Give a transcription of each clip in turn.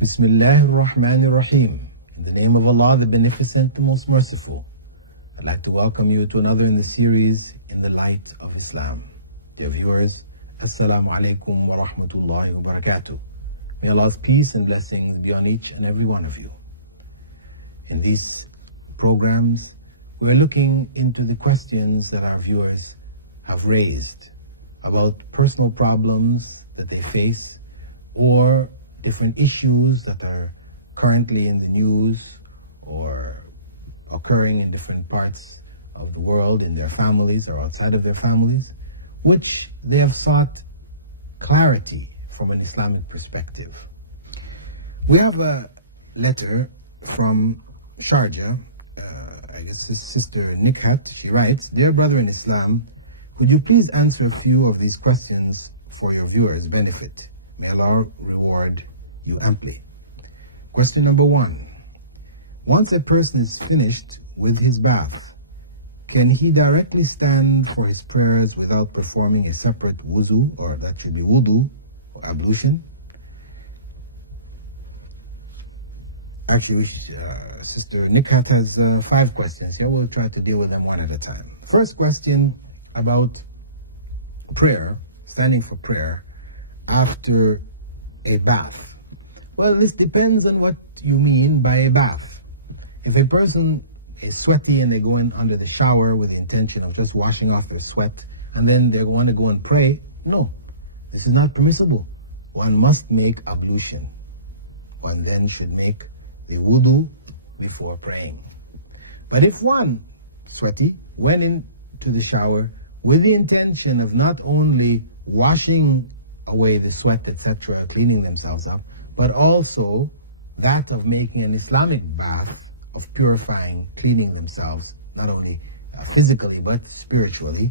Bismillah ar-Rahman ar-Rahim. In the name of Allah, the Beneficent, the Most Merciful. I'd like to welcome you to another in the series, In the Light of Islam. Dear viewers, Assalamu alaikum wa rahmatullahi wa barakatuh. May Allah's peace and blessings be on each and every one of you. In these programs, we're looking into the questions that our viewers have raised about personal problems that they face or different issues that are currently in the news or occurring in different parts of the world, in their families or outside of their families, which they have sought clarity from an Islamic perspective. We have a letter from Sharjah, I guess his sister Nikhat. She writes, "Dear brother in Islam, would you please answer a few of these questions for your viewers' benefit? May Allah reward you amply." Question number 1. Once a person is finished with his bath, can he directly stand for his prayers without performing a separate wudu, or that should be wudu or ablution? Actually, Sister Nikhat has 5 questions here. We'll try to deal with them one at a time. First question about prayer, standing for prayer after a bath. Well, this depends on what you mean by a bath. If a person is sweaty and they go in under the shower with the intention of just washing off their sweat and then they want to go and pray, no, this is not permissible. One must make ablution. One then should make a wudu before praying. But if one, sweaty, went into the shower with the intention of not only washing away the sweat, etc., cleaning themselves up, but also that of making an Islamic bath, of purifying, cleaning themselves, not only physically but spiritually,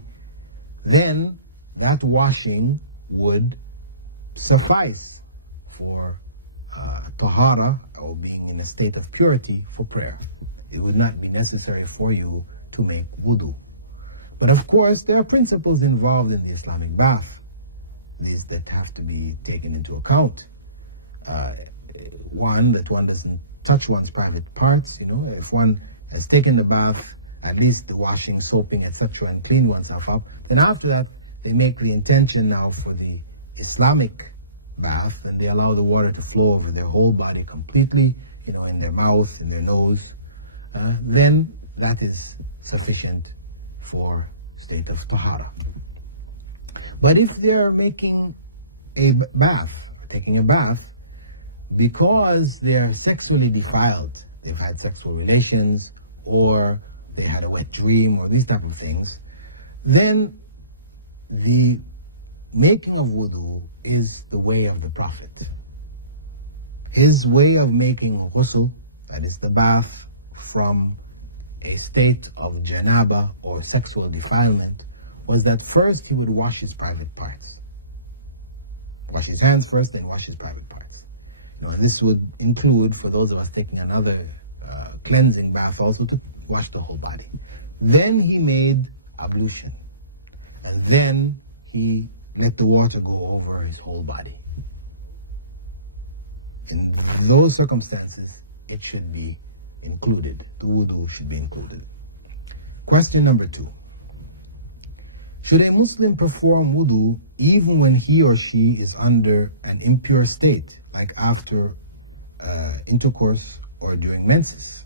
then that washing would suffice for tahara, or being in a state of purity for prayer. It would not be necessary for you to make wudu. But of course, there are principles involved in the Islamic bath, these that have to be taken into account. One, that one doesn't touch one's private parts. If one has taken the bath, at least the washing, soaping, etc., and clean oneself up, then after that, they make the intention now for the Islamic bath, and they allow the water to flow over their whole body completely, in their mouth, in their nose. Then that is sufficient for state of tahara. But if they are making a bath, taking a bath, because they are sexually defiled, they've had sexual relations, or they had a wet dream, or these type of things, then the making of wudu is the way of the Prophet. His way of making ghusl, that is the bath, from a state of janaba or sexual defilement, was that first he would wash his private parts. Wash his hands first, then wash his private parts. Now, this would include, for those of us taking another cleansing bath, also to wash the whole body. Then he made ablution, and then he let the water go over his whole body. In those circumstances, it should be included. The wudu should be included. Question number 2. Should a Muslim perform wudu even when he or she is under an impure state, like after intercourse or during menses?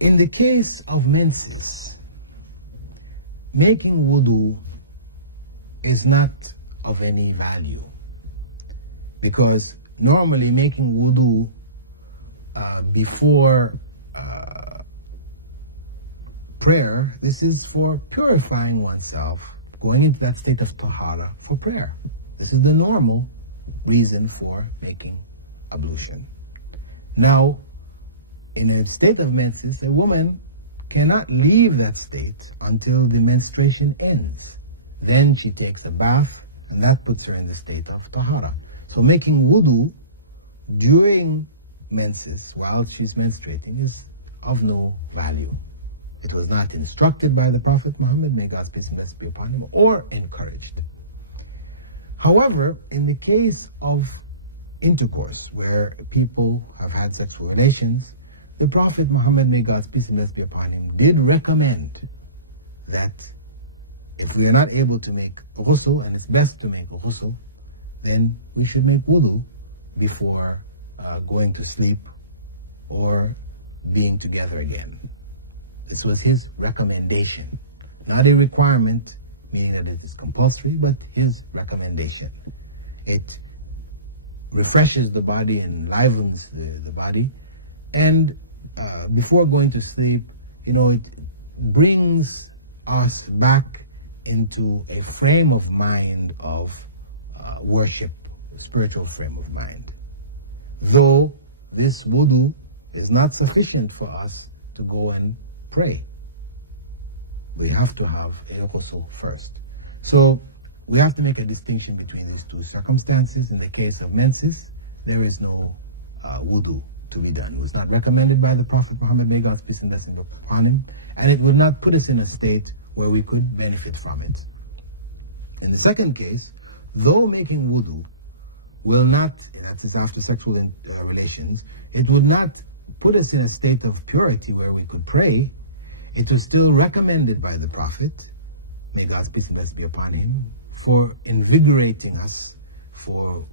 In the case of menses, making wudu is not of any value, because normally making wudu before prayer, this is for purifying oneself, going into that state of tahara for prayer. This is the normal reason for making ablution. Now, in a state of menses, a woman cannot leave that state until the menstruation ends. Then she takes a bath, and that puts her in the state of tahara. So making wudu during menses, while she's menstruating, is of no value. It was not instructed by the Prophet Muhammad, may God's peace and blessings be upon him, or encouraged. However, in the case of intercourse, where people have had sexual relations, the Prophet Muhammad, may God's peace and blessings be upon him, did recommend that if we are not able to make ghusl, and it's best to make a ghusl, then we should make wudu before going to sleep or being together again. This was his recommendation, not a requirement, meaning that it is compulsory, but his recommendation. It refreshes the body and enlivens the body, and before going to sleep, it brings us back into a frame of mind of worship, a spiritual frame of mind. Though this wudu is not sufficient for us to go and pray. We have to have a ghusl first. So we have to make a distinction between these two circumstances. In the case of menses, there is no wudu to be done. It was not recommended by the Prophet Muhammad, may God's peace and blessings be upon him, and it would not put us in a state where we could benefit from it. In the second case, though making wudu will not, that is after sexual relations, it would not put us in a state of purity where we could pray. It was still recommended by the Prophet, may God's peace and blessings be upon him, for invigorating us for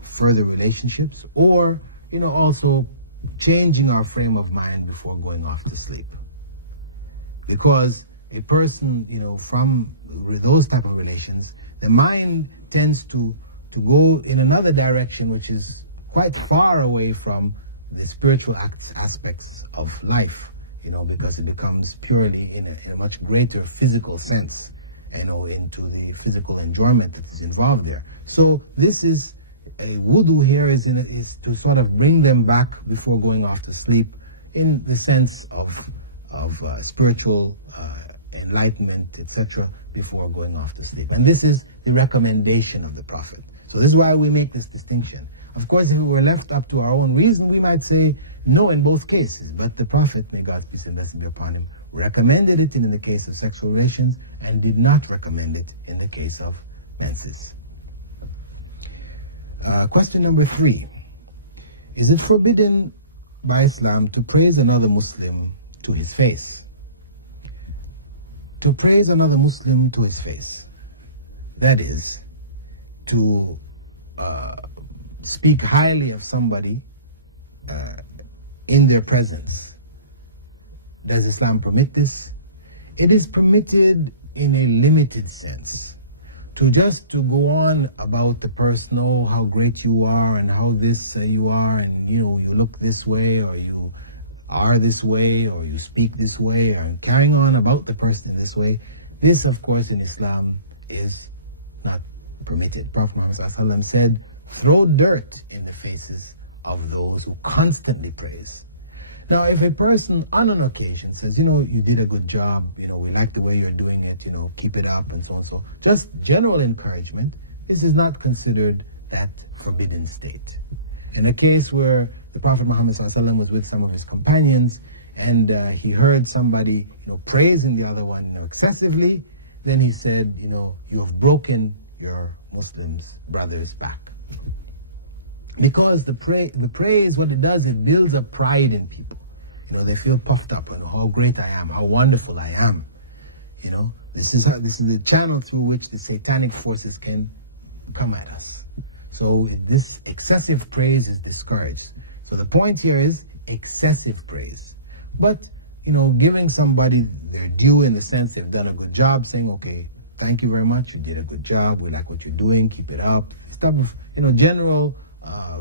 further relationships, or also changing our frame of mind before going off to sleep. Because a person, from those type of relations, the mind tends to go in another direction, which is quite far away from the spiritual aspects of life, because it becomes purely in a much greater physical sense, into the physical enjoyment that is involved there. So this is a wudu here is to sort of bring them back before going off to sleep, in the sense of spiritual enlightenment, etc., before going off to sleep. And this is the recommendation of the Prophet. So this is why we make this distinction. Of course, if we were left up to our own reason, we might say no in both cases. But the Prophet, may God's peace and blessings be upon him, recommended it in the case of sexual relations and did not recommend it in the case of menses. Question number 3. Is it forbidden by Islam to praise another Muslim to his face? To praise another Muslim to his face. That is, to speak highly of somebody in their presence. Does Islam permit this? It is permitted in a limited sense. To go on about the person, how great you are and how this you are, and you look this way, or you are this way, or you speak this way, and carrying on about the person in this way. This, of course, in Islam is not permitted. Prophet Muhammad said, throw dirt in the faces of those who constantly praise. Now, if a person on an occasion says, you did a good job, we like the way you're doing it, keep it up, and so on and so, just general encouragement, this is not considered that forbidden state. In a case where the Prophet Muhammad was with some of his companions, and he heard somebody praising the other one excessively, then he said, you have broken your Muslims brothers' back. Because the praise, what it does, it builds up pride in people. They feel puffed up on how great I am, how wonderful I am. This is the channel through which the satanic forces can come at us. So this excessive praise is discouraged. So the point here is excessive praise. But, giving somebody their due in the sense they've done a good job, saying, okay, thank you very much, you did a good job, we like what you're doing, keep it up. Stuff of, general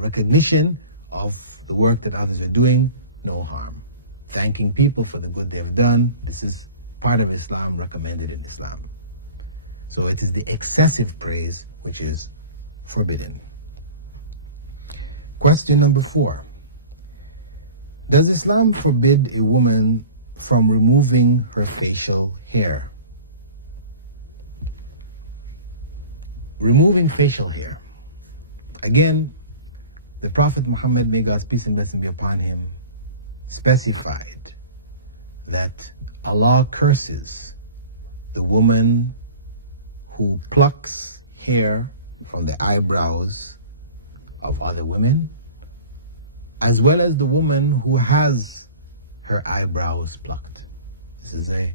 recognition of the work that others are doing, no harm. Thanking people for the good they've done, this is part of Islam, recommended in Islam. So it is the excessive praise which is forbidden. Question number 4. Does Islam forbid a woman from removing her facial hair? Removing facial hair. Again, the Prophet Muhammad, may God's peace and blessings be upon him, specified that Allah curses the woman who plucks hair from the eyebrows of other women, as well as the woman who has her eyebrows plucked. This is a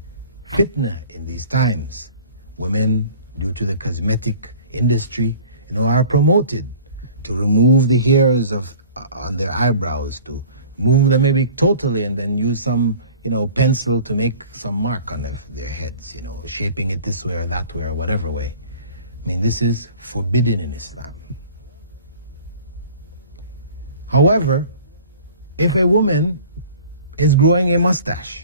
fitna in these times. Women, due to the cosmetic industry, are promoted to remove the hairs on their eyebrows, to move them maybe totally, and then use some pencil to make some mark on their heads, shaping it this way or that way or whatever way. I mean, this is forbidden in Islam. However, if a woman is growing a mustache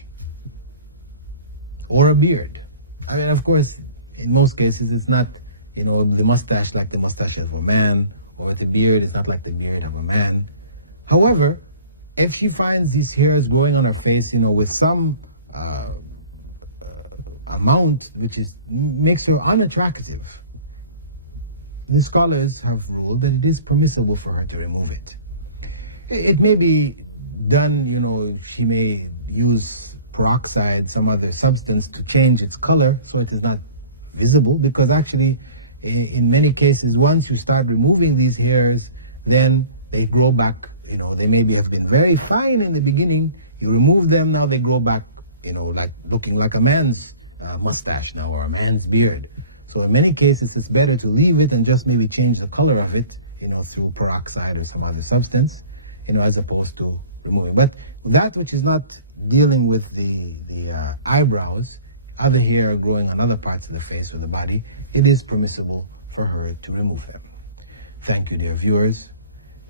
or a beard, I mean, of course, in most cases, it's not, the mustache like the mustache of a man, or the beard is not like the beard of a man. However, if she finds these hairs growing on her face, with some amount which makes her unattractive, the scholars have ruled that it is permissible for her to remove it. It may be done, she may use peroxide, some other substance to change its color so it is not visible, because actually in many cases once you start removing these hairs, then they grow back. They maybe have been very fine in the beginning, you remove them, now they grow back, like looking like a man's mustache now, or a man's beard. So in many cases it's better to leave it and just maybe change the color of it, through peroxide or some other substance, as opposed to removing. But that which is not dealing with the eyebrows, other hair growing on other parts of the face or the body, it is permissible for her to remove them. Thank you, dear viewers,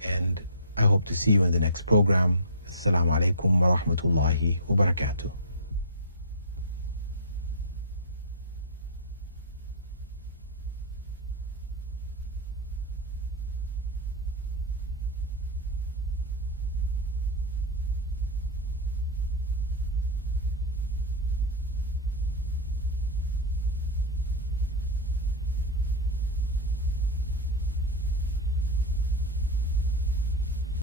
and I hope to see you in the next program. Assalamu alaikum wa rahmatullahi wa barakatuh.